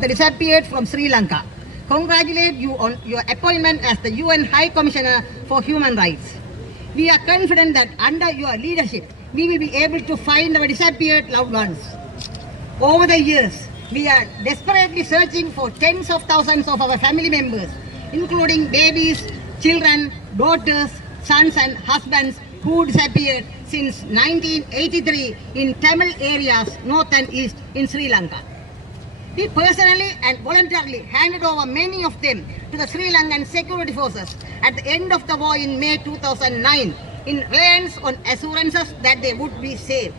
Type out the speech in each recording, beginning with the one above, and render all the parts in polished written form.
that disappeared from Sri Lanka. Congratulate you on your appointment as the UN High Commissioner for Human Rights. We are confident that under your leadership, we will be able to find our disappeared loved ones. Over the years, we are desperately searching for tens of thousands of our family members, including babies, children, daughters, sons and husbands who disappeared since 1983 in Tamil areas north and east in Sri Lanka. We personally and voluntarily handed over many of them to the Sri Lankan security forces at the end of the war in May 2009 in reliance on assurances that they would be safe.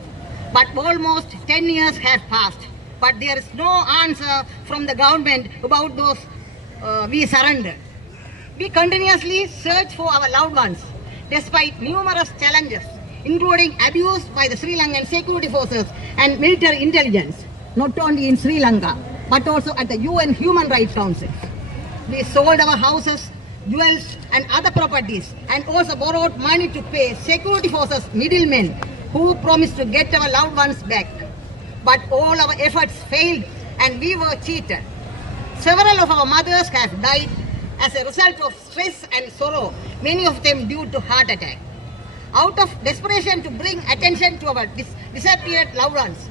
But almost 10 years have passed, but there is no answer from the government about those we surrendered. We continuously search for our loved ones despite numerous challenges, including abuse by the Sri Lankan security forces and military intelligence, not only in Sri Lanka, but also at the UN Human Rights Council. We sold our houses, jewels and other properties and also borrowed money to pay security forces middlemen who promised to get our loved ones back. But all our efforts failed and we were cheated. Several of our mothers have died as a result of stress and sorrow, many of them due to heart attack. Out of desperation to bring attention to our disappeared loved ones,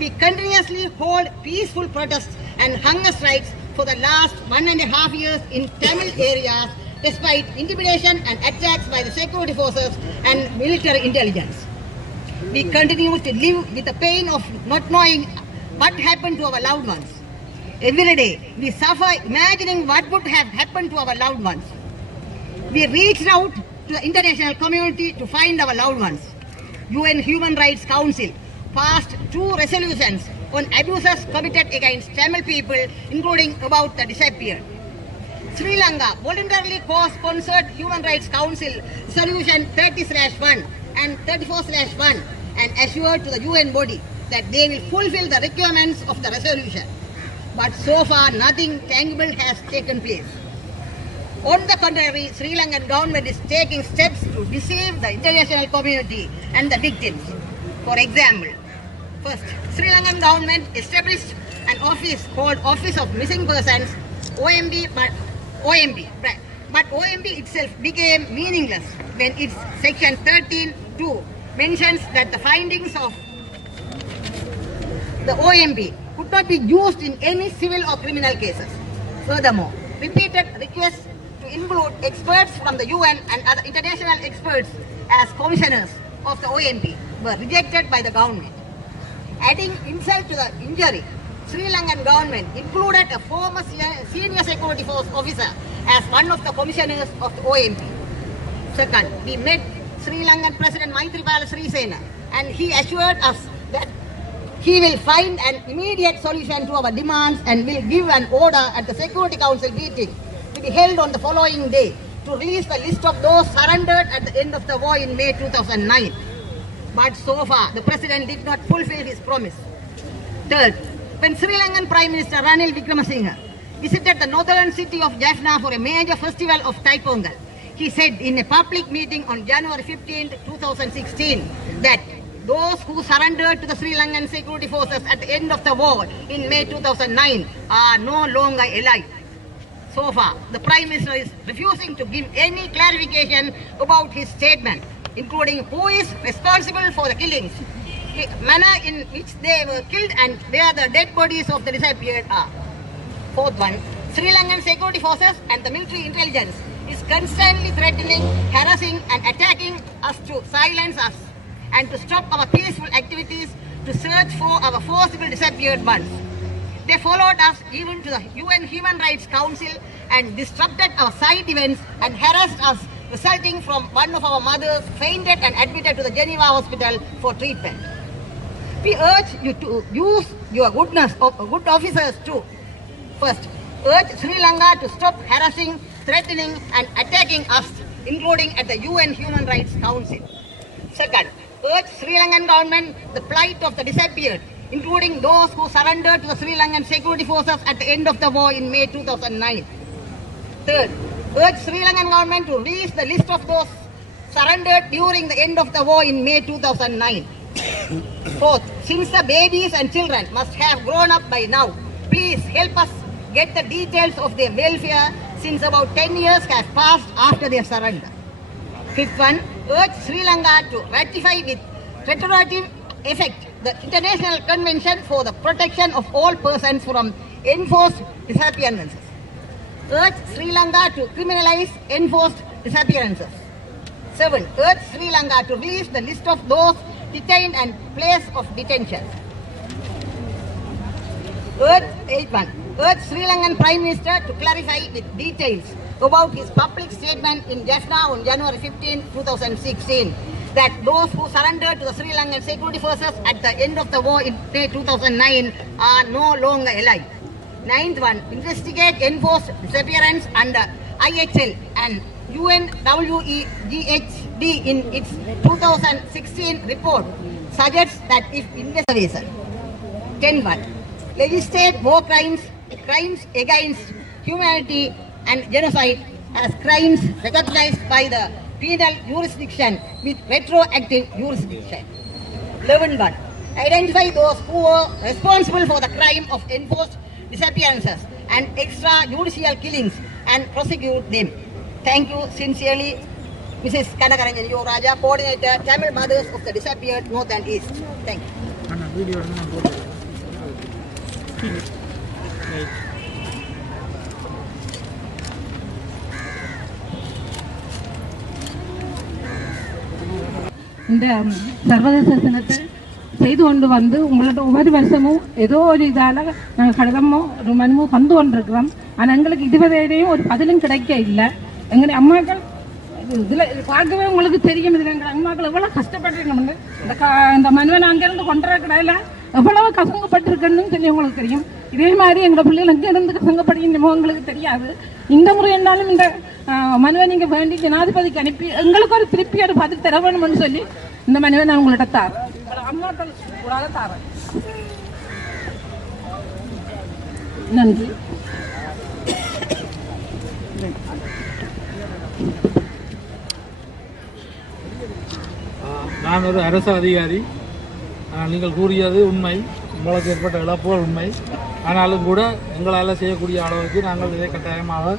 we continuously hold peaceful protests and hunger strikes for the last 1.5 years in Tamil areas despite intimidation and attacks by the security forces and military intelligence. We continue to live with the pain of not knowing what happened to our loved ones. Every day we suffer imagining what would have happened to our loved ones. We reached out to the international community to find our loved ones. UN Human Rights Council passed 2 resolutions on abuses committed against Tamil people, including about the disappeared. Sri Lanka voluntarily co-sponsored Human Rights Council Resolution 30/1 and 34/1 and assured to the UN body that they will fulfill the requirements of the resolution. But so far nothing tangible has taken place. On the contrary, Sri Lankan government is taking steps to deceive the international community and the victims. For example, first, Sri Lankan government established an office called Office of Missing Persons, OMB, but OMB itself became meaningless when its section 13(2) mentions that the findings of the OMB could not be used in any civil or criminal cases. Furthermore, repeated requests to include experts from the UN and other international experts as commissioners of the OMB were rejected by the government. Adding insult to the injury, Sri Lankan government included a former senior security force officer as one of the commissioners of the OMB. Second, we met Sri Lankan President Maithripala Sirisena and he assured us that he will find an immediate solution to our demands and will give an order at the Security Council meeting to be held on the following day to release the list of those surrendered at the end of the war in May 2009. But so far, the President did not fulfill his promise. Third, when Sri Lankan Prime Minister Ranil Wickremesinghe visited the northern city of Jaffna for a major festival of Thai Pongal, he said in a public meeting on January 15, 2016 that those who surrendered to the Sri Lankan security forces at the end of the war in May 2009 are no longer alive. So far, the Prime Minister is refusing to give any clarification about his statement, including who is responsible for the killings, the manner in which they were killed and where the dead bodies of the disappeared are. Fourth one, Sri Lankan security forces and the military intelligence is constantly threatening, harassing and attacking us to silence us and to stop our peaceful activities to search for our forcibly disappeared ones. They followed us even to the UN Human Rights Council and disrupted our side events and harassed us, resulting from one of our mothers fainted and admitted to the Geneva hospital for treatment. We urge you to use your goodness of good officers to first urge Sri Lanka to stop harassing, threatening and attacking us, including at the UN Human Rights Council. Second, urge Sri Lankan government the plight of the disappeared, including those who surrendered to the Sri Lankan security forces at the end of the war in May 2009. Third, urge Sri Lankan government to release the list of those surrendered during the end of the war in May 2009. Fourth, since the babies and children must have grown up by now, Please help us get the details of their welfare since about 10 years have passed after their surrender. Fifth one, urge Sri Lanka to ratify with retroactive effect the International Convention for the Protection of All Persons from Enforced Disappearances. Urge Sri Lanka to criminalize enforced disappearances. 7. Urge Sri Lanka to release the list of those detained and place of detention. Urge 8.1. Urge Sri Lankan Prime Minister to clarify with details about his public statement in Jaffna on January 15, 2016 that those who surrendered to the Sri Lankan security forces at the end of the war in May 2009 are no longer alive. 9th one, investigate enforced disappearance under IHL and UNHRC in its 2016 report suggests that if investigation. 10th one, legislate war crimes, crimes against humanity and genocide as crimes recognized by the penal jurisdiction with retroactive jurisdiction. 11.1. Identify those who were responsible for the crime of enforced disappearances and extrajudicial killings and prosecute them. Thank you sincerely, Mrs. Kanakaranjan Yoraja, Coordinator, Tamil Mothers of the Disappeared North and East. Thank you. இந்த சர்வதேச தினத்தை செய்து கொண்டு வந்து உங்களோட ஒவ்வொரு வருஷமும் ஏதோ ஒரு இதால் நாங்கள் கடிதமோ ஒரு மனுமோ தந்து கொண்டிருக்கிறோம். ஆனால் எங்களுக்கு இதுவரையிலையும் ஒரு பதிலும் கிடைக்க இல்லை. எங்களுடைய அம்மாக்கள் இதில் பார்க்கவே உங்களுக்கு தெரியும். இதில் எங்கள் அம்மாக்கள் எவ்வளோ கஷ்டப்பட்டுருக்கணுங்க. இந்த மனுவை நான் அங்கேருந்து கொண்டுற கடையில் எவ்வளவு கசங்கப்பட்டிருக்குன்னு சொல்லி உங்களுக்கு தெரியும். இதே மாதிரி எங்களோட பிள்ளைகள் எங்கேருந்து கசங்கப்படுகின்றமோ உங்களுக்கு தெரியாது. இந்த முறை என்னாலும் இந்த மனுவை நீங்கள் வேண்டி ஜனாதிபதிக்கு அனுப்பி எங்களுக்கு ஒரு திருப்பி ஒரு பதில் தர வேணும்னு சொல்லி இந்த மனுவை நான் உங்கள்கிட்ட தாரேன். அம்மாக்கள் கூடாத தாரேன். நன்றி. நான் ஒரு அரசு அதிகாரி. நீங்கள் கூறியது உண்மை, உங்களுக்கு ஏற்பட்ட இழப்புகள் உண்மை. ஆனாலும் கூட எங்களால் செய்யக்கூடிய அளவுக்கு நாங்கள் இதை கட்டாயமாக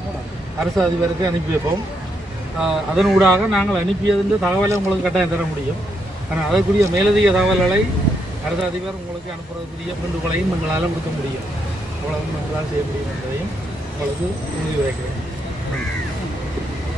அரசு அதிபருக்கு அனுப்பி வைப்போம். அதன் ஊடாக நாங்கள் அனுப்பியது தகவலை உங்களுக்கு கட்டாயம் தர முடியும். ஆனால் அதற்குரிய மேலதிக தகவல்களை அரசு அதிபர் உங்களுக்கு அனுப்புறதுக்குரிய வேண்டுகோளையும் எங்களால் கொடுக்க முடியும். அவ்வளவு எங்களால் செய்ய முடியும் என்பதையும் உங்களுக்கு உறுதி வைக்கிறேன்.